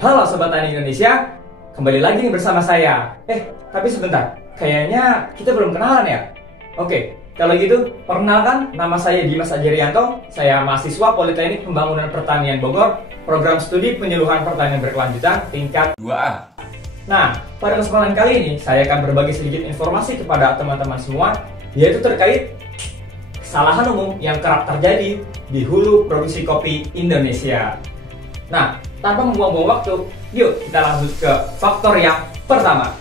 Halo Sobat Tani Indonesia, kembali lagi nih bersama saya. Tapi sebentar, kayaknya kita belum kenalan ya? Oke, kalau gitu, perkenalkan, nama saya Dimas Ajarianto. Saya mahasiswa Politeknik Pembangunan Pertanian Bogor, program studi penyuluhan pertanian berkelanjutan tingkat 2A. Nah, pada kesempatan kali ini, saya akan berbagi sedikit informasi kepada teman-teman semua, yaitu terkait kesalahan umum yang kerap terjadi di hulu produksi kopi Indonesia. Nah, tanpa membuang-buang waktu, yuk kita lanjut ke faktor yang pertama.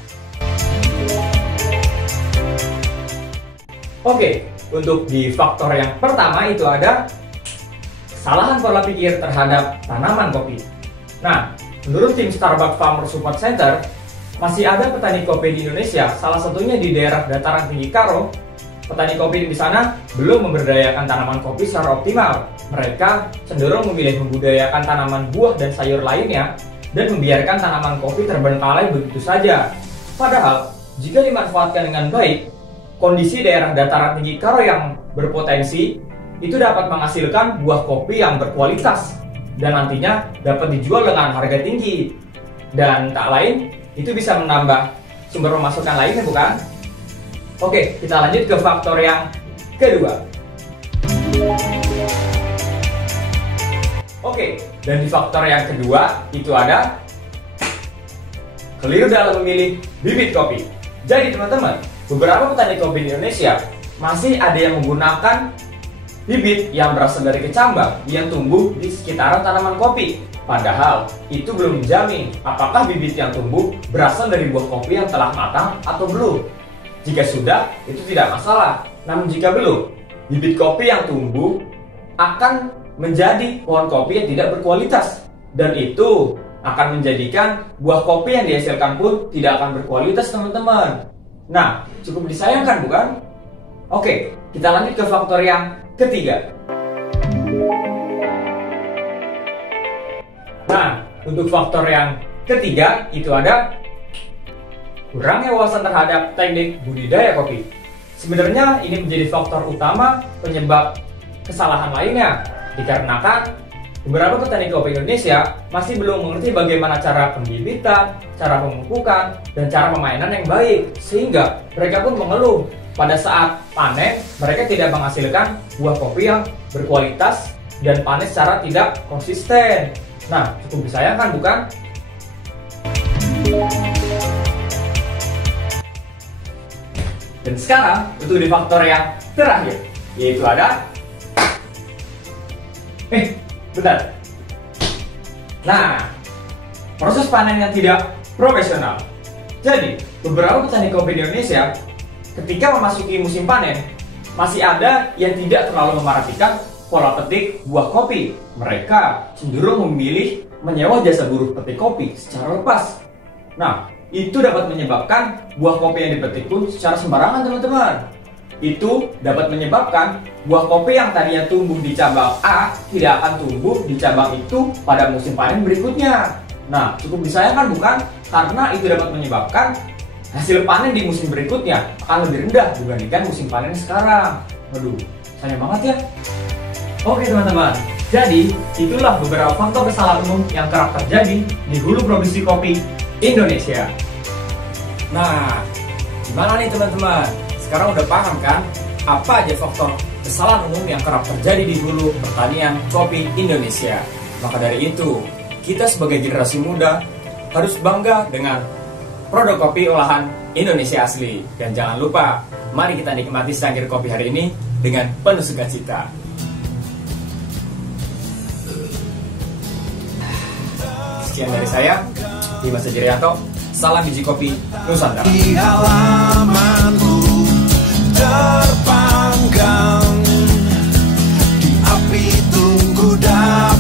Oke, untuk di faktor yang pertama itu ada kesalahan pola pikir terhadap tanaman kopi. Nah, menurut tim Starbucks Farmer Support Center, masih ada petani kopi di Indonesia, salah satunya di daerah dataran tinggi Karo. Petani kopi di sana belum memberdayakan tanaman kopi secara optimal. Mereka cenderung memilih membudidayakan tanaman buah dan sayur lainnya dan membiarkan tanaman kopi terbengkalai begitu saja. Padahal, jika dimanfaatkan dengan baik, kondisi daerah dataran tinggi Karo yang berpotensi itu dapat menghasilkan buah kopi yang berkualitas dan nantinya dapat dijual dengan harga tinggi. Dan tak lain, itu bisa menambah sumber pemasukan lainnya, bukan? Oke, kita lanjut ke faktor yang kedua. Oke, dan di faktor yang kedua itu ada keliru dalam memilih bibit kopi. Jadi teman-teman, beberapa petani kopi di Indonesia masih ada yang menggunakan bibit yang berasal dari kecambang yang tumbuh di sekitaran tanaman kopi. Padahal itu belum menjamin apakah bibit yang tumbuh berasal dari buah kopi yang telah matang atau belum. Jika sudah, itu tidak masalah. Namun jika belum, bibit kopi yang tumbuh akan menjadi pohon kopi yang tidak berkualitas. Dan itu akan menjadikan buah kopi yang dihasilkan pun tidak akan berkualitas, teman-teman. Nah, cukup disayangkan, bukan? Oke, kita lanjut ke faktor yang ketiga. Nah, untuk faktor yang ketiga itu ada kurangnya wawasan terhadap teknik budidaya kopi. Sebenarnya ini menjadi faktor utama penyebab kesalahan lainnya, dikarenakan beberapa petani kopi Indonesia masih belum mengerti bagaimana cara pembibitan, cara pemupukan, dan cara pemainan yang baik, sehingga mereka pun mengeluh pada saat panen mereka tidak menghasilkan buah kopi yang berkualitas dan panen secara tidak konsisten. Nah, cukup disayangkan, bukan? Dan sekarang untuk di faktor yang terakhir, yaitu ada bentar. Nah, proses panen yang tidak profesional. Jadi, beberapa petani kopi di Indonesia ketika memasuki musim panen masih ada yang tidak terlalu memperhatikan pola petik buah kopi. Mereka cenderung memilih menyewa jasa buruh petik kopi secara lepas. Nah, itu dapat menyebabkan buah kopi yang dipetik pun secara sembarangan, teman-teman. Itu dapat menyebabkan buah kopi yang tadinya tumbuh di cabang A tidak akan tumbuh di cabang itu pada musim panen berikutnya. Nah, cukup disayangkan, bukan? Karena itu dapat menyebabkan hasil panen di musim berikutnya akan lebih rendah dibandingkan musim panen sekarang. Waduh, sayang banget ya. Oke teman-teman, jadi itulah beberapa faktor kesalahan umum yang kerap terjadi di hulu produksi kopi Indonesia. Nah, gimana nih teman-teman? Sekarang udah paham kan apa aja faktor kesalahan umum yang kerap terjadi di hulu pertanian kopi Indonesia? Maka dari itu, kita sebagai generasi muda harus bangga dengan produk kopi olahan Indonesia asli. Dan jangan lupa, mari kita nikmati secangkir kopi hari ini dengan penuh sukacita. Sekian dari saya, Dimas Ajarianto. Salam biji kopi Nusantara. Di halamanku terpanggang di api tunggu dapat.